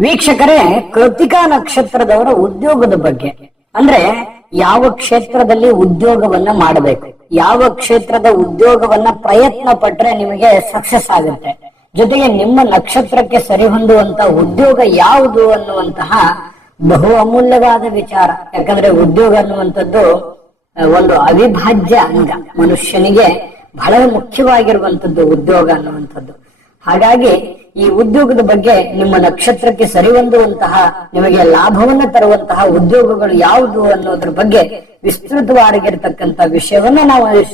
ವೀಕ್ಷಕರೇ, ಕೃತಿಕಾ ನಕ್ಷತ್ರದವರ ಉದ್ಯೋಗದ ಬಗ್ಗೆ. ಅಂದ್ರೆ ಯಾವ ಕ್ಷೇತ್ರದಲ್ಲಿ ಉದ್ಯೋಗವನ್ನ ಮಾಡಬೇಕು. ಯಾವ ಕ್ಷೇತ್ರದ ಉದ್ಯೋಗವನ್ನ ಪ್ರಯತ್ನ ಪಟ್ರೆ ನಿಮಗೆ ಸಕ್ಸಸ್ ಆಗುತ್ತೆ. ಜೊತೆಗೆ ನಿಮ್ಮ ನಕ್ಷತ್ರಕ್ಕೆ ಸರಿ ಹೊಂದುವಂತ ಉದ್ಯೋಗ ಯಾವುದು ಅನ್ನುವಂತಹ ಬಹು ಅಮೂಲ್ಯವಾದ ವಿಚಾರ. ಯಾಕಂದ್ರೆ ಉದ್ಯೋಗ ಅನ್ನುವಂಥದ್ದು ಒಂದು ಅವಿಭಾಜ್ಯ ಅಂಗ. ಮನುಷ್ಯನಿಗೆ ಬಹಳ ಮುಖ್ಯವಾಗಿರುವಂತದ್ದು ಉದ್ಯೋಗ ಅನ್ನುವಂಥದ್ದು. ಹಾಗಾಗಿ ಈ ಉದ್ಯೋಗದ ಬಗ್ಗೆ ನಿಮ್ಮ ನಕ್ಷತ್ರಕ್ಕೆ ಸರಿಹೊಂದುವಂತಹ ನಿಮಗೆ ಲಾಭವನ್ನ ತರುವಂತಹ ಉದ್ಯೋಗಗಳು ಯಾವುದು ಅನ್ನೋದ್ರ ಬಗ್ಗೆ ವಿಸ್ತೃತವಾಗಿರ್ತಕ್ಕಂಥ ವಿಷಯವನ್ನ ನಾವು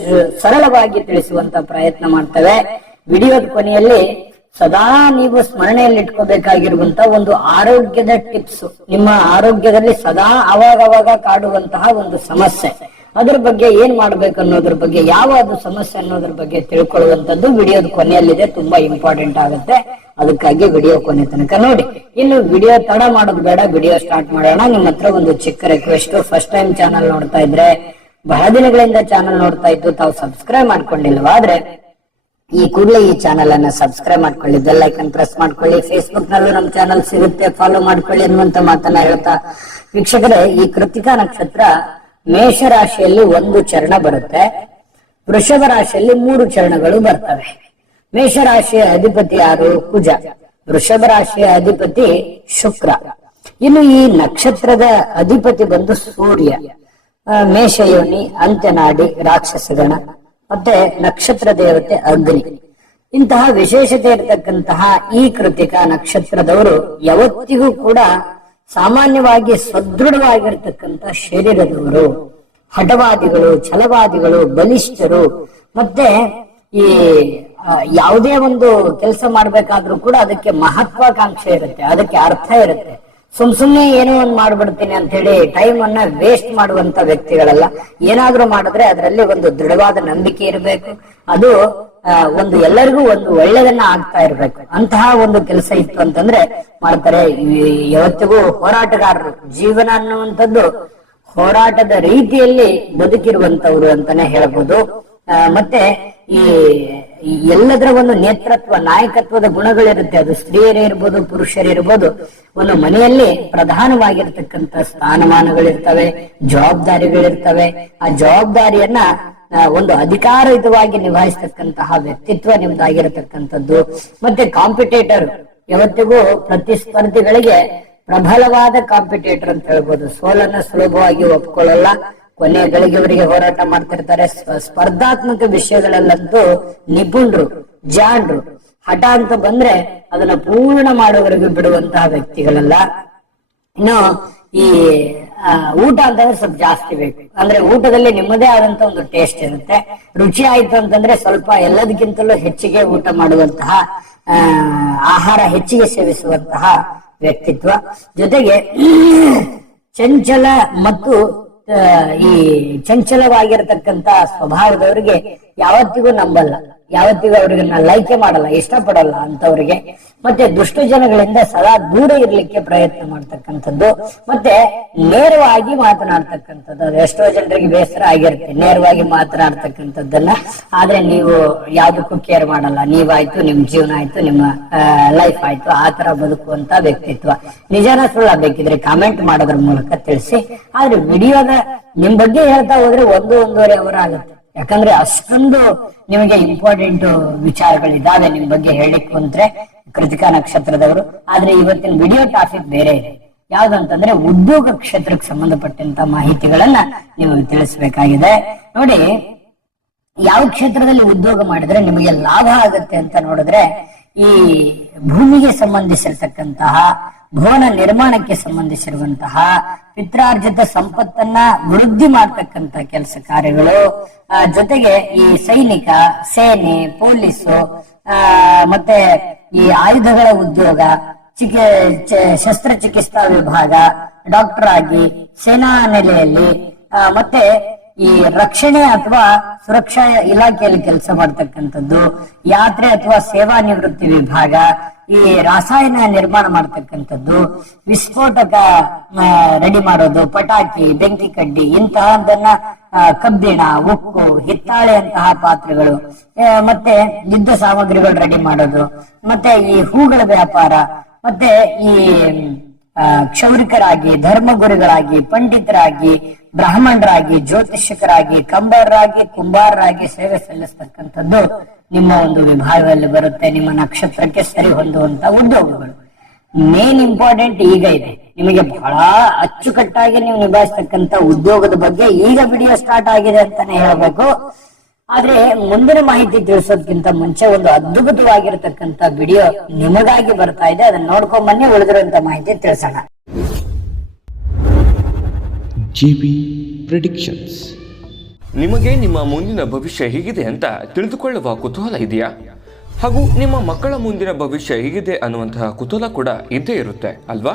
ಸರಳವಾಗಿ ತಿಳಿಸುವಂತ ಪ್ರಯತ್ನ ಮಾಡ್ತೇವೆ. ವಿಡಿಯೋದ ಕೊನೆಯಲ್ಲಿ ಸದಾ ನೀವು ಸ್ಮರಣೆಯಲ್ಲಿ ಇಟ್ಕೋಬೇಕಾಗಿರುವಂತಹ ಒಂದು ಆರೋಗ್ಯದ ಟಿಪ್ಸ್. ನಿಮ್ಮ ಆರೋಗ್ಯದಲ್ಲಿ ಸದಾ ಅವಾಗವಾಗ ಅವಾಗ ಕಾಡುವಂತಹ ಒಂದು ಸಮಸ್ಯೆ. ಅದ್ರ ಬಗ್ಗೆ ಏನ್ ಮಾಡ್ಬೇಕು ಅನ್ನೋದ್ರ ಬಗ್ಗೆ ಯಾವ ಅದು ಸಮಸ್ಯೆ ಅನ್ನೋದ್ರ ಬಗ್ಗೆ ತಿಳ್ಕೊಳ್ಳುವಂತದ್ದು ವಿಡಿಯೋದ ಕೊನೆಯಲ್ಲಿದೆ, ತುಂಬಾ ಇಂಪಾರ್ಟೆಂಟ್ ಆಗುತ್ತೆ. ಅದಕ್ಕಾಗಿ ವಿಡಿಯೋ ಕೊನೆ ತನಕ ನೋಡಿ. ಇನ್ನು ವಿಡಿಯೋ ತಡ ಮಾಡೋದು ಬೇಡ, ವಿಡಿಯೋ ಸ್ಟಾರ್ಟ್ ಮಾಡೋಣ. ನಿಮ್ಮ ಹತ್ರ ಒಂದು ಚಿಕ್ಕ ರಿಕ್ವೆಸ್ಟ್ ಫಸ್ಟ್ ಟೈಮ್ ಚಾನಲ್ ನೋಡ್ತಾ ಇದ್ರೆ, ಬಹಳ ದಿನಗಳಿಂದ ಚಾನಲ್ ನೋಡ್ತಾ ಇದ್ದು, ತಾವು ಸಬ್ಸ್ಕ್ರೈಬ್ ಮಾಡ್ಕೊಂಡಿಲ್ವಾದ್ರೆ ಈ ಕೂಡಲೇ ಈ ಚಾನೆಲ್ ಅನ್ನ ಸಬ್ಸ್ಕ್ರೈಬ್ ಮಾಡ್ಕೊಳ್ಳಿ ಬೆಲ್ ಐಕನ್ ಪ್ರೆಸ್ ಮಾಡ್ಕೊಳ್ಳಿ ಫೇಸ್ಬುಕ್ ನಲ್ಲೂ ನಮ್ಮ ಚಾನಲ್ ಸಿಗುತ್ತೆ ಫಾಲೋ ಮಾಡ್ಕೊಳ್ಳಿ ಅನ್ನುವಂತ ಮಾತನ್ನ ಹೇಳ್ತಾ, ವೀಕ್ಷಕರೇ, ಈ ಕೃತಿಕಾ ನಕ್ಷತ್ರ ಮೇಷ ರಾಶಿಯಲ್ಲಿ ಒಂದು ಚರಣ ಬರುತ್ತೆ. ವೃಷಭ ರಾಶಿಯಲ್ಲಿ ಮೂರು ಚರಣಗಳು ಬರ್ತವೆ. ಮೇಷರಾಶಿಯ ಅಧಿಪತಿ ಯಾರು? ಕುಜ. ವೃಷಭ ರಾಶಿಯ ಅಧಿಪತಿ ಶುಕ್ರ. ಇನ್ನು ಈ ನಕ್ಷತ್ರದ ಅಧಿಪತಿ ಬಂದು ಸೂರ್ಯ. ಮೇಷಯೋನಿ, ಅಂತ್ಯನಾಡಿ ರಾಕ್ಷಸಗಣ ಮತ್ತೆ ನಕ್ಷತ್ರ ದೇವತೆ ಅಗ್ನಿ. ಇಂತಹ ವಿಶೇಷತೆ ಇರತಕ್ಕಂತಹ ಈ ಕೃತಿಕ ನಕ್ಷತ್ರದವರು ಯಾವತ್ತಿಗೂ ಕೂಡ ಸಾಮಾನ್ಯವಾಗಿ ಸದೃಢವಾಗಿರ್ತಕ್ಕಂಥ ಶರೀರದವರು, ಹಠವಾದಿಗಳು, ಛಲವಾದಿಗಳು, ಬಲಿಷ್ಠರು, ಮತ್ತೆ ಈ ಯಾವುದೇ ಒಂದು ಕೆಲಸ ಮಾಡ್ಬೇಕಾದ್ರೂ ಕೂಡ ಅದಕ್ಕೆ ಮಹತ್ವಾಕಾಂಕ್ಷೆ ಇರುತ್ತೆ, ಅದಕ್ಕೆ ಅರ್ಥ ಇರುತ್ತೆ. ಸುಮ್ ಸುಮ್ನೆ ಏನೋ ಒಂದು ಮಾಡ್ಬಿಡ್ತೀನಿ ಅಂತ ಹೇಳಿ ಟೈಮ್ ಅನ್ನ ವೇಸ್ಟ್ ಮಾಡುವಂತ ವ್ಯಕ್ತಿಗಳಲ್ಲ. ಏನಾದ್ರೂ ಮಾಡಿದ್ರೆ ಅದರಲ್ಲಿ ಒಂದು ದೃಢವಾದ ನಂಬಿಕೆ ಇರಬೇಕು. ಅದು ಒಂದು ಎಲ್ಲರಿಗೂ ಒಂದು ಒಳ್ಳೆಯದನ್ನ ಆಗ್ತಾ ಇರ್ಬೇಕು. ಅಂತಹ ಒಂದು ಕೆಲಸ ಇತ್ತು ಅಂತಂದ್ರೆ ಮಾಡ್ತಾರೆ. ಯಾವತ್ತಿಗೂ ಹೋರಾಟಗಾರರು. ಜೀವನ ಅನ್ನುವಂಥದ್ದು ಹೋರಾಟದ ರೀತಿಯಲ್ಲಿ ಬದುಕಿರುವಂತವ್ರು ಅಂತಾನೆ ಹೇಳ್ಬೋದು. ಮತ್ತೆ ಈ ಎಲ್ಲದರ ಒಂದು ನೇತೃತ್ವ, ನಾಯಕತ್ವದ ಗುಣಗಳಿರುತ್ತೆ. ಅದು ಸ್ತ್ರೀಯರೇ ಇರ್ಬೋದು ಪುರುಷರಿರ್ಬೋದು ಒಂದು ಮನೆಯಲ್ಲಿ ಪ್ರಧಾನವಾಗಿರ್ತಕ್ಕಂಥ ಸ್ಥಾನಮಾನಗಳಿರ್ತವೆ, ಜವಾಬ್ದಾರಿಗಳಿರ್ತವೆ. ಆ ಜವಾಬ್ದಾರಿಯನ್ನ ಒಂದು ಅಧಿಕಾರಯುತವಾಗಿ ನಿಭಾಯಿಸ್ತಕ್ಕಂತಹ ವ್ಯಕ್ತಿತ್ವ ನಿಮ್ದಾಗಿರತಕ್ಕಂಥದ್ದು. ಮತ್ತೆ ಕಾಂಪಿಟೇಟರ್ ಯಾವತ್ತಿಗೂ ಪ್ರತಿಸ್ಪರ್ಧಿಗಳಿಗೆ ಪ್ರಬಲವಾದ ಕಾಂಪಿಟೇಟರ್ ಅಂತ ಹೇಳ್ಬೋದು. ಸೋಲನ್ನ ಸುಲಭವಾಗಿ ಒಪ್ಕೊಳ್ಳಲ್ಲ. ಕೊನೆಯ ಗಳಿಗೆವರೆಗೆ ಹೋರಾಟ ಮಾಡ್ತಿರ್ತಾರೆ. ಸ್ಪ- ಸ್ಪರ್ಧಾತ್ಮಕ ವಿಷಯಗಳಲ್ಲಂತೂ ನಿಪುಣರು, ಜಾಣರು, ಹಠ ಅಂತ ಬಂದ್ರೆ ಅದನ್ನ ಪೂರ್ಣ ಮಾಡೋವರೆಗೂ ಬಿಡುವಂತಹ ವ್ಯಕ್ತಿಗಳಲ್ಲ. ಇನ್ನು ಈ ಊಟ ಅಂತಂದ್ರೆ ಸ್ವಲ್ಪ ಜಾಸ್ತಿ ಬೇಕು. ಅಂದ್ರೆ ಊಟದಲ್ಲಿ ನಿಮ್ಮದೇ ಆದಂತ ಒಂದು ಟೇಸ್ಟ್ ಇರುತ್ತೆ. ರುಚಿ ಆಯ್ತು ಅಂತಂದ್ರೆ ಸ್ವಲ್ಪ ಎಲ್ಲದಕ್ಕಿಂತಲೂ ಹೆಚ್ಚಿಗೆ ಊಟ ಮಾಡುವಂತಹ ಆಹಾರ ಹೆಚ್ಚಿಗೆ ಸೇವಿಸುವಂತಹ ವ್ಯಕ್ತಿತ್ವ. ಜೊತೆಗೆ ಚಂಚಲ ಮತ್ತು ಈ ಚಂಚಲವಾಗಿರತಕ್ಕಂತ ಸ್ವಭಾವದವರಿಗೆ ಯಾವತ್ತಿಗೂ ನಂಬಲ್ಲ. ಯಾವತ್ತಿಗೂ ಅವ್ರಿಗೆ ಲೈಕೆ ಮಾಡಲ್ಲ, ಇಷ್ಟಪಡಲ್ಲ ಅಂತವ್ರಿಗೆ. ಮತ್ತೆ ದುಷ್ಟ ಜನಗಳಿಂದ ಸದಾ ದೂರ ಇರ್ಲಿಕ್ಕೆ ಪ್ರಯತ್ನ ಮಾಡ್ತಕ್ಕಂಥದ್ದು. ಮತ್ತೆ ನೇರವಾಗಿ ಮಾತನಾಡ್ತಕ್ಕಂಥದ್ದು. ಅದು ಎಷ್ಟೋ ಜನರಿಗೆ ಬೇಸರ ಆಗಿರುತ್ತೆ, ನೇರವಾಗಿ ಮಾತನಾಡ್ತಕ್ಕಂಥದ್ದನ್ನ. ಆದ್ರೆ ನೀವು ಯಾವ್ದಕ್ಕೂ ಕೇರ್ ಮಾಡಲ್ಲ. ನೀವಾಯ್ತು, ನಿಮ್ ಜೀವನ ಆಯ್ತು, ನಿಮ್ಮ ಲೈಫ್ ಆಯ್ತು. ಆ ತರ ಬದುಕುವಂತ ವ್ಯಕ್ತಿತ್ವ. ನಿಜಾನ ಸುಳ್ಳ ಬೇಕಿದ್ರೆ ಕಾಮೆಂಟ್ ಮಾಡೋದ್ರ ಮೂಲಕ ತಿಳಿಸಿ. ಆದ್ರೆ ವಿಡಿಯೋದ ನಿಮ್ ಬಗ್ಗೆ ಹೇಳ್ತಾ ಹೋದ್ರೆ ಒಂದು ಒಂದೂವರೆ ಅವರ್ ಆಗುತ್ತೆ. ಯಾಕಂದ್ರೆ ಅಷ್ಟೊಂದು ನಿಮಗೆ ಇಂಪಾರ್ಟೆಂಟ್ ವಿಚಾರಗಳಿದ್ದಾವೆ ನಿಮ್ ಬಗ್ಗೆ ಹೇಳಿಕ್ ಕುಂತ್ರೆ ಕೃತಿಕಾ ನಕ್ಷತ್ರದವರು. ಆದ್ರೆ ಇವತ್ತಿನ ವಿಡಿಯೋ ಟಾಪಿಕ್ ಬೇರೆ ಇದೆ. ಯಾವ್ದಂತಂದ್ರೆ ಉದ್ಯೋಗ ಕ್ಷೇತ್ರಕ್ಕೆ ಸಂಬಂಧಪಟ್ಟಂತ ಮಾಹಿತಿಗಳನ್ನ ನೀವು ತಿಳಿಸ್ಬೇಕಾಗಿದೆ. ನೋಡಿ, ಯಾವ ಕ್ಷೇತ್ರದಲ್ಲಿ ಉದ್ಯೋಗ ಮಾಡಿದ್ರೆ ನಿಮಗೆ ಲಾಭ ಆಗುತ್ತೆ ಅಂತ ನೋಡಿದ್ರೆ ಈ ಭೂಮಿಗೆ ಸಂಬಂಧಿಸಿರ್ತಕ್ಕಂತಹ ಭವನ ನಿರ್ಮಾಣಕ್ಕೆ ಸಂಬಂಧಿಸಿರುವಂತಹ ಪಿತ್ರಾರ್ಜಿತ ಸಂಪತ್ತನ್ನ ವೃದ್ಧಿ ಮಾಡ್ತಕ್ಕಂತ ಕೆಲಸ ಕಾರ್ಯಗಳು ಜೊತೆಗೆ ಈ ಸೈನಿಕ, ಸೇನೆ, ಪೊಲೀಸು ಮತ್ತೆ ಈ ಆಯುಧಗಳ ಉದ್ಯೋಗ, ಚಿಕಿ ಶಸ್ತ್ರಚಿಕಿತ್ಸಾ ವಿಭಾಗ ಡಾಕ್ಟರ್ ಆಗಿ ಸೇನಾ ನೆಲೆಯಲ್ಲಿ ಮತ್ತೆ ಈ ರಕ್ಷಣೆ ಅಥವಾ ಸುರಕ್ಷಾ ಇಲಾಖೆಯಲ್ಲಿ ಕೆಲಸ ಮಾಡ್ತಕ್ಕಂಥದ್ದು, ಯಾತ್ರೆ ಅಥವಾ ಸೇವಾ ನಿವೃತ್ತಿ ವಿಭಾಗ ಈ ರಾಸಾಯನ ನಿರ್ಮಾಣ ಮಾಡ್ತಕ್ಕಂಥದ್ದು, ವಿಸ್ಫೋಟಕ ರೆಡಿ ಮಾಡೋದು, ಪಟಾಕಿ, ಬೆಂಕಿ ಕಡ್ಡಿ ಇಂತಹದನ್ನ ಕಬ್ಬಿಣ, ಉಕ್ಕು, ಹಿತ್ತಾಳೆ ಅಂತಹ ಪಾತ್ರೆಗಳು ಮತ್ತೆ ಯುದ್ಧ ಸಾಮಗ್ರಿಗಳು ರೆಡಿ ಮಾಡೋದು, ಮತ್ತೆ ಈ ಹೂಗಳ ವ್ಯಾಪಾರ, ಮತ್ತೆ ಈ ಕ್ಷೌರಿಕರಾಗಿ, ಧರ್ಮಗುರುಗಳಾಗಿ, ಪಂಡಿತರಾಗಿ, ಬ್ರಾಹ್ಮಣರಾಗಿ, ಜ್ಯೋತಿಷ್ಯಕರಾಗಿ, ಕಂಬಾರರಾಗಿ, ಕುಂಬಾರರಾಗಿ ಸೇವೆ ಸಲ್ಲಿಸ್ತಕ್ಕಂಥದ್ದು ನಿಮ್ಮ ಒಂದು ವಿಭಾಗದಲ್ಲಿ ಬರುತ್ತೆ. ನಿಮ್ಮ ನಕ್ಷತ್ರಕ್ಕೆ ಸರಿ ಹೊಂದುವಂತ ಉದ್ಯೋಗಗಳು. ಮೇನ್ ಇಂಪಾರ್ಟೆಂಟ್ ಈಗ ಇದೆ. ನಿಮಗೆ ಬಹಳ ಅಚ್ಚುಕಟ್ಟಾಗಿ ನೀವು ನಿಭಾಯಿಸ್ತಕ್ಕಂಥ ಉದ್ಯೋಗದ ಬಗ್ಗೆ ಈಗ ವಿಡಿಯೋ ಸ್ಟಾರ್ಟ್ ಆಗಿದೆ ಅಂತಾನೆ ಹೇಳಬೇಕು. ಆದ್ರೆ ಮುಂದಿನ ಮಾಹಿತಿ ತಿಳಿಸೋದಕ್ಕಿಂತ ಮುಂಚೆ ಒಂದು ಅದ್ಭುತವಾಗಿರತಕ್ಕಂತ ವಿಡಿಯೋ ನಿಮಗಾಗಿ ಬರ್ತಾ ಇದೆ. ಅದನ್ನ ನೋಡ್ಕೊಂಡ್ ಬನ್ನಿ ಉಳಿದಿರುವಂತ ಮಾಹಿತಿ ತಿಳಿಸೋಣ. GB predictions. ನಿಮಗೆ ನಿಮ್ಮ ಮುಂದಿನ ಭವಿಷ್ಯ ಹೇಗಿದೆ ಅಂತ ತಿಳಿದುಕೊಳ್ಳುವ ಕುತೂಹಲ ಇದೆಯಾ? ಹಾಗೂ ನಿಮ್ಮ ಮಕ್ಕಳ ಮುಂದಿನ ಭವಿಷ್ಯ ಹೇಗಿದೆ ಅನ್ನುವಂತಹ ಕುತೂಹಲ ಕೂಡ ಇದ್ದೇ ಇರುತ್ತೆ ಅಲ್ವಾ?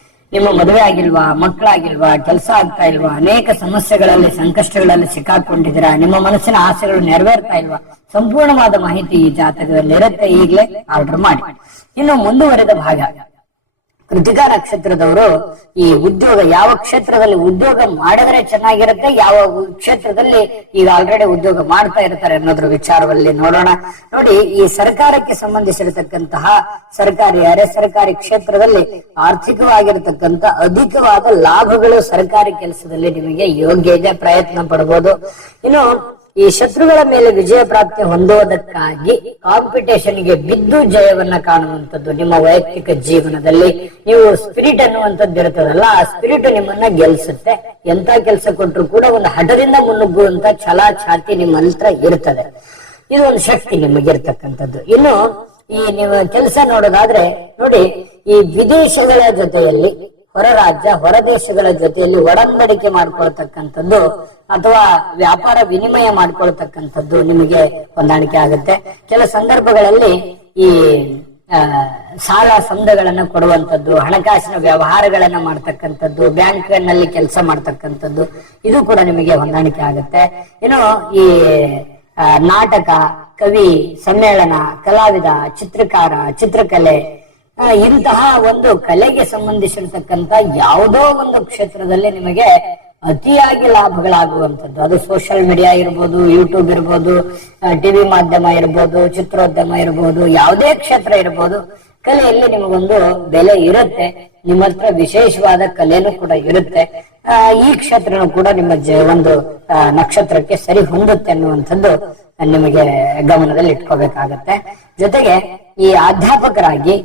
ನಿಮ್ಮ ಮದುವೆ ಆಗಿಲ್ವಾ, ಮಕ್ಕಳಾಗಿಲ್ವಾ, ಕೆಲಸ ಆಗ್ತಾ ಇಲ್ವಾ, ಅನೇಕ ಸಮಸ್ಯೆಗಳಲ್ಲಿ, ಸಂಕಷ್ಟಗಳಲ್ಲಿ ಸಿಕ್ಕಾಕೊಂಡಿದ್ದೀರಾ, ನಿಮ್ಮ ಮನಸ್ಸಿನ ಆಸೆಗಳು ನೆರವೇರ್ತಾ ಇಲ್ವಾ, ಸಂಪೂರ್ಣವಾದ ಮಾಹಿತಿ ಈ ಜಾತಕದಲ್ಲಿ ಇರುತ್ತೆ ಈಗಲೇ ಆರ್ಡರ್ ಮಾಡಿ. ಇನ್ನು ಮುಂದುವರೆದ ಭಾಗ. ಕೃತಿಕಾ ನಕ್ಷತ್ರದವರು ಈ ಉದ್ಯೋಗ ಯಾವ ಕ್ಷೇತ್ರದಲ್ಲಿ ಉದ್ಯೋಗ ಮಾಡಿದ್ರೆ ಚೆನ್ನಾಗಿರುತ್ತೆ, ಯಾವ ಕ್ಷೇತ್ರದಲ್ಲಿ ಈಗ ಆಲ್ರೆಡಿ ಉದ್ಯೋಗ ಮಾಡ್ತಾ ಇರ್ತಾರೆ ಅನ್ನೋದ್ರ ವಿಚಾರದಲ್ಲಿ ನೋಡೋಣ. ನೋಡಿ, ಈ ಸರ್ಕಾರಕ್ಕೆ ಸಂಬಂಧಿಸಿರತಕ್ಕಂತಹ ಸರ್ಕಾರಿ, ಅರೆ ಸರ್ಕಾರಿ ಕ್ಷೇತ್ರದಲ್ಲಿ ಆರ್ಥಿಕವಾಗಿರತಕ್ಕಂತ ಅಧಿಕವಾದ ಲಾಭಗಳು ಸರ್ಕಾರಿ ಕೆಲಸದಲ್ಲಿ ನಿಮಗೆ ಯೋಗ್ಯ ಇದೆ, ಪ್ರಯತ್ನ ಇನ್ನು ಈ ಶತ್ರುಗಳ ಮೇಲೆ ವಿಜಯ ಪ್ರಾಪ್ತಿ ಹೊಂದುವುದಕ್ಕಾಗಿ ಕಾಂಪಿಟೇಷನ್ಗೆ ಬಿದ್ದು ಜಯವನ್ನ ಕಾಣುವಂತದ್ದು ನಿಮ್ಮ ವೈಯಕ್ತಿಕ ಜೀವನದಲ್ಲಿ. ನೀವು ಸ್ಪಿರಿಟ್ ಅನ್ನುವಂಥದ್ದು ಇರ್ತದಲ್ಲ ಆ ಸ್ಪಿರಿಟ್ ನಿಮ್ಮನ್ನ ಗೆಲ್ಸುತ್ತೆ. ಎಂತ ಕೆಲಸ ಕೊಟ್ಟರು ಕೂಡ ಒಂದು ಹಠದಿಂದ ಮುನ್ನುಗ್ಗುವಂತ ಛಲ ಛಾತಿ ನಿಮ್ಮ ಹತ್ರ ಇರ್ತದೆ. ಇದು ಒಂದು ಶಕ್ತಿ ನಿಮಗಿರ್ತಕ್ಕಂಥದ್ದು ಇನ್ನು ಈ ನೀವು ಕೆಲಸ ನೋಡೋದಾದ್ರೆ, ನೋಡಿ, ಈ ವಿದೇಶಗಳ ಜೊತೆಯಲ್ಲಿ ಹೊರ ರಾಜ್ಯ, ಹೊರ ದೇಶಗಳ ಜೊತೆಯಲ್ಲಿ ಒಡಂಬಡಿಕೆ ಮಾಡ್ಕೊಳ್ತಕ್ಕಂಥದ್ದು ಅಥವಾ ವ್ಯಾಪಾರ ವಿನಿಮಯ ಮಾಡ್ಕೊಳ್ತಕ್ಕಂಥದ್ದು ನಿಮಗೆ ಹೊಂದಾಣಿಕೆ ಆಗುತ್ತೆ. ಕೆಲ ಸಂದರ್ಭಗಳಲ್ಲಿ ಈ ಸಾಲ ಸಂದಗಳನ್ನು ಕೊಡುವಂಥದ್ದು, ಹಣಕಾಸಿನ ವ್ಯವಹಾರಗಳನ್ನ ಮಾಡ್ತಕ್ಕಂಥದ್ದು ಬ್ಯಾಂಕ್ನಲ್ಲಿ ಕೆಲಸ ಮಾಡ್ತಕ್ಕಂಥದ್ದು, ಇದು ಕೂಡ ನಿಮಗೆ ಹೊಂದಾಣಿಕೆ ಆಗುತ್ತೆ. ಇನ್ನು ಈ ನಾಟಕ, ಕವಿ, ಸಮ್ಮೇಳನ, ಕಲಾವಿದ, ಚಿತ್ರಕಾರ, ಚಿತ್ರಕಲೆ ಇಂತಹ ಒಂದು ಕಲೆಗೆ ಸಂಬಂಧಿಸಿರ್ತಕ್ಕಂತ ಯಾವುದೋ ಒಂದು ಕ್ಷೇತ್ರದಲ್ಲಿ ನಿಮಗೆ ಅತಿಯಾಗಿ ಲಾಭಗಳಾಗುವಂಥದ್ದು. ಅದು ಸೋಷಿಯಲ್ ಮೀಡಿಯಾ ಇರ್ಬೋದು ಯೂಟ್ಯೂಬ್ ಇರ್ಬೋದು ಟಿವಿ ಮಾಧ್ಯಮ ಇರ್ಬೋದು, ಚಿತ್ರೋದ್ಯಮ ಇರ್ಬೋದು, ಯಾವುದೇ ಕ್ಷೇತ್ರ ಇರ್ಬೋದು, ಕಲೆಯಲ್ಲಿ ನಿಮಗೊಂದು ಬೆಲೆ ಇರುತ್ತೆ. ನಿಮ್ಮ ಹತ್ರ ವಿಶೇಷವಾದ ಕಲೆನೂ ಕೂಡ ಇರುತ್ತೆ. ಈ ಕ್ಷೇತ್ರನೂ ಕೂಡ ನಿಮ್ಮ ಒಂದು ನಕ್ಷತ್ರಕ್ಕೆ ಸರಿ ಹೊಂದುತ್ತೆ ಅನ್ನುವಂಥದ್ದು ನಿಮಗೆ ಗಮನದಲ್ಲಿ ಇಟ್ಕೋಬೇಕಾಗತ್ತೆ. ಜೊತೆಗೆ ಈ ಅಧ್ಯಾಪಕರಾಗಿ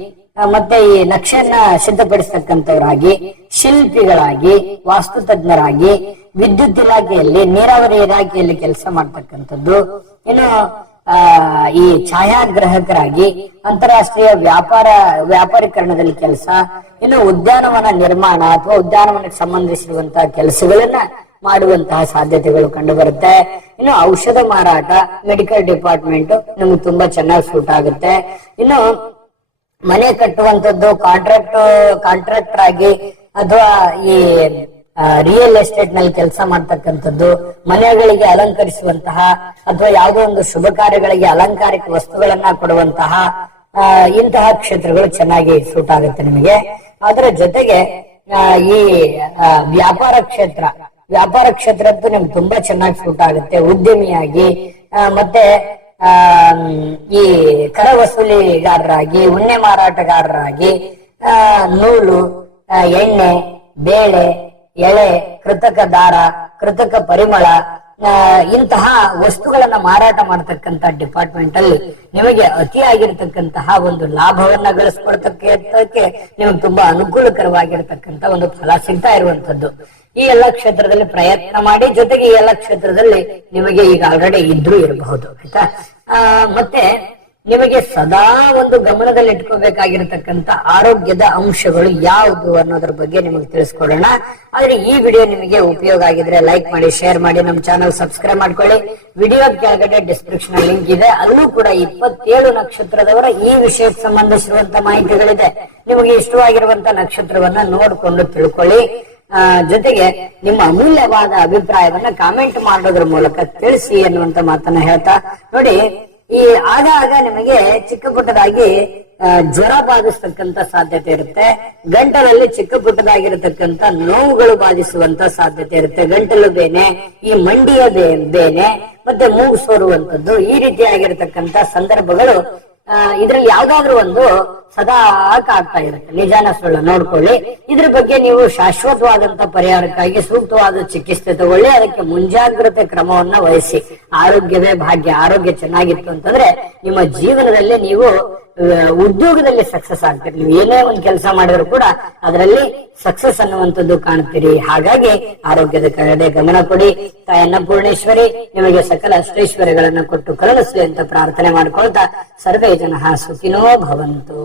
ಮತ್ತೆ ಈ ನಕ್ಷೆಯನ್ನ ಸಿದ್ಧಪಡಿಸತಕ್ಕಂಥವರಾಗಿ, ಶಿಲ್ಪಿಗಳಾಗಿ, ವಾಸ್ತುತಜ್ಞರಾಗಿ, ವಿದ್ಯುತ್ ಇಲಾಖೆಯಲ್ಲಿ, ನೀರಾವರಿ ಇಲಾಖೆಯಲ್ಲಿ ಕೆಲಸ ಮಾಡ್ತಕ್ಕಂಥದ್ದು. ಇನ್ನು, ಆ, ಈ ಛಾಯಾಗ್ರಾಹಕರಾಗಿ ಅಂತಾರಾಷ್ಟ್ರೀಯ ವ್ಯಾಪಾರ, ವ್ಯಾಪಾರೀಕರಣದಲ್ಲಿ ಕೆಲಸ, ಇನ್ನು ಉದ್ಯಾನವನ ನಿರ್ಮಾಣ ಅಥವಾ ಉದ್ಯಾನವನಕ್ಕೆ ಸಂಬಂಧಿಸಿರುವಂತಹ ಕೆಲಸಗಳನ್ನ ಮಾಡುವಂತಹ ಸಾಧ್ಯತೆಗಳು ಕಂಡು ಬರುತ್ತೆ ಇನ್ನು ಔಷಧ ಮಾರಾಟ, ಮೆಡಿಕಲ್ ಡಿಪಾರ್ಟ್ಮೆಂಟ್ ನಮ್ಗೆ ತುಂಬಾ ಚೆನ್ನಾಗಿ ಸೂಟ್ ಆಗುತ್ತೆ. ಇನ್ನು ಮನೆ ಕಟ್ಟುವಂತದ್ದು ಕಾಂಟ್ರಾಕ್ಟ್ ಕಾಂಟ್ರಾಕ್ಟರ್ ಆಗಿ ಅಥವಾ ಈ ರಿಯಲ್ ಎಸ್ಟೇಟ್ನಲ್ಲಿ ಕೆಲಸ ಮಾಡ್ತಕ್ಕಂಥದ್ದು, ಮನೆಗಳಿಗೆ ಅಲಂಕರಿಸುವಂತಹ ಅಥವಾ ಯಾವುದೋ ಒಂದು ಶುಭ ಕಾರ್ಯಗಳಿಗೆ ಅಲಂಕಾರಿಕ ವಸ್ತುಗಳನ್ನ ಕೊಡುವಂತಹ ಇಂತಹ ಕ್ಷೇತ್ರಗಳು ಚೆನ್ನಾಗಿ ಸೂಟ್ ಆಗುತ್ತೆ ನಿಮಗೆ. ಅದರ ಜೊತೆಗೆ ಈ ವ್ಯಾಪಾರ ಕ್ಷೇತ್ರ ವ್ಯಾಪಾರ ಕ್ಷೇತ್ರ ಅಂತೂ ನಿಮ್ಗೆ ತುಂಬಾ ಚೆನ್ನಾಗಿ ಸೂಟ್ ಆಗುತ್ತೆ. ಉದ್ಯಮಿಯಾಗಿ ಮತ್ತೆ ಈ ಕರ ವಸೂಲಿಗಾರರಾಗಿ ಉಣ್ಣೆ ಮಾರಾಟಗಾರರಾಗಿ ನೂಲು ಎಣ್ಣೆ, ಬೇಳೆ, ಎಳೆ, ಕೃತಕ ದಾರ, ಕೃತಕ ಪರಿಮಳ ಇಂತಹ ವಸ್ತುಗಳನ್ನ ಮಾರಾಟ ಮಾಡತಕ್ಕಂತ ಡಿಪಾರ್ಟ್ಮೆಂಟ್ ಅಲ್ಲಿ ನಿಮಗೆ ಅತಿಯಾಗಿರ್ತಕ್ಕಂತಹ ಒಂದು ಲಾಭವನ್ನ ಗಳಿಸ್ಕೊಳ್ತಕ್ಕಂಥಕ್ಕೆ ನಿಮಗೆ ತುಂಬಾ ಅನುಕೂಲಕರವಾಗಿರ್ತಕ್ಕಂತ ಒಂದು ಫಲ ಸಿಗ್ತಾ ಇರುವಂತದ್ದು ಈ ಎಲ್ಲಾ ಕ್ಷೇತ್ರದಲ್ಲಿ ಪ್ರಯತ್ನ ಮಾಡಿ ಜೊತೆಗೆ ಈ ಎಲ್ಲಾ ಕ್ಷೇತ್ರದಲ್ಲಿ ನಿಮಗೆ ಈಗ ಆಲ್ರೆಡಿ ಇದ್ರೂ ಇರಬಹುದು ಆಯ್ತಾ? ಆ, ಮತ್ತೆ ನಿಮಗೆ ಸದಾ ಒಂದು ಗಮನದಲ್ಲಿ ಇಟ್ಕೋಬೇಕಾಗಿರತಕ್ಕಂತ ಆರೋಗ್ಯದ ಅಂಶಗಳು ಯಾವುದು ಅನ್ನೋದ್ರ ಬಗ್ಗೆ ನಿಮಗೆ ತಿಳಿಸ್ಕೊಡೋಣ. ಆದ್ರೆ ಈ ವಿಡಿಯೋ ನಿಮಗೆ ಉಪಯೋಗ ಆಗಿದ್ರೆ ಲೈಕ್ ಮಾಡಿ ಶೇರ್ ಮಾಡಿ ನಮ್ಮ ಚಾನಲ್ ಸಬ್ಸ್ಕ್ರೈಬ್ ಮಾಡ್ಕೊಳ್ಳಿ. ವಿಡಿಯೋ ಕೆಳಗಡೆ ಡಿಸ್ಕ್ರಿಪ್ಷನ್ ಲಿಂಕ್ ಇದೆ. ಅಲ್ಲೂ ಕೂಡ ಇಪ್ಪತ್ತೇಳು ನಕ್ಷತ್ರದವರ ಈ ವಿಷಯಕ್ಕೆ ಸಂಬಂಧಿಸಿರುವಂತ ಮಾಹಿತಿಗಳಿದೆ. ನಿಮಗೆ ಇಷ್ಟವಾಗಿರುವಂತ ನಕ್ಷತ್ರವನ್ನ ನೋಡ್ಕೊಂಡು ತಿಳ್ಕೊಳ್ಳಿ. ಜೊತೆಗೆ ನಿಮ್ಮ ಅಮೂಲ್ಯವಾದ ಅಭಿಪ್ರಾಯವನ್ನ ಕಾಮೆಂಟ್ ಮಾಡೋದ್ರ ಮೂಲಕ ತಿಳಿಸಿ ಅನ್ನುವಂತ ಮಾತನ್ನ ಹೇಳ್ತಾ, ನೋಡಿ, ಈ ಆಗ ಆಗ ನಿಮಗೆ ಚಿಕ್ಕ ಪುಟ್ಟದಾಗಿ ಜ್ವರ ಬಾಧಿಸ್ತಕ್ಕಂತ ಸಾಧ್ಯತೆ ಇರುತ್ತೆ, ಗಂಟಲಲ್ಲಿ ಚಿಕ್ಕ ಪುಟ್ಟದಾಗಿರತಕ್ಕಂತ ನೋವುಗಳು ಬಾಧಿಸುವಂತ ಸಾಧ್ಯತೆ ಇರುತ್ತೆ, ಗಂಟಲು ಬೇನೆ, ಈ ಮಂಡಿಯ ಬೇನೆ, ಮತ್ತೆ ಮೂಗು ಸೋರುವಂತದ್ದು ಈ ರೀತಿಯಾಗಿರತಕ್ಕಂತ ಸಂದರ್ಭಗಳು ಇದ್ರಲ್ಲಿ ಯಾವ್ದಾದ್ರು ಒಂದು ಸದಾ ಆಗ್ತಾ ಇರುತ್ತೆ. ನಿಜಾನ ಸುಳ್ಳು ನೋಡ್ಕೊಳ್ಳಿ. ಇದ್ರ ಬಗ್ಗೆ ನೀವು ಶಾಶ್ವತವಾದಂತ ಪರಿಹಾರಕ್ಕಾಗಿ ಸೂಕ್ತವಾದ ಚಿಕಿತ್ಸೆ ತಗೊಳ್ಳಿ. ಅದಕ್ಕೆ ಮುಂಜಾಗ್ರತೆ ಕ್ರಮವನ್ನ ವಹಿಸಿ. ಆರೋಗ್ಯವೇ ಭಾಗ್ಯ. ಆರೋಗ್ಯ ಚೆನ್ನಾಗಿತ್ತು ಅಂತಂದ್ರೆ ನಿಮ್ಮ ಜೀವನದಲ್ಲಿ ನೀವು ಉದ್ಯೋಗದಲ್ಲಿ ಸಕ್ಸಸ್ ಆಗ್ತೀರಿ ನೀವು ಏನೇ ಒಂದು ಕೆಲಸ ಮಾಡಿದ್ರು ಕೂಡ ಅದರಲ್ಲಿ ಸಕ್ಸಸ್ ಅನ್ನುವಂಥದ್ದು ಕಾಣ್ತೀರಿ. ಹಾಗಾಗಿ ಆರೋಗ್ಯದ ಕಡೆ ಗಮನ ಕೊಡಿ. ತಾಯನ್ನ ಪೂರ್ಣೇಶ್ವರಿ, ನಿಮಗೆ ಸಕಲ ಅಷ್ಟೇಶ್ವರಿಗಳನ್ನು ಕೊಟ್ಟು ಕರುಣಿಸಲಿ ಅಂತ ಪ್ರಾರ್ಥನೆ ಮಾಡ್ಕೊಳ್ತಾ ಸರ್ವೇ ಜನ ಸುಖಿನೋ ಭವಂತು.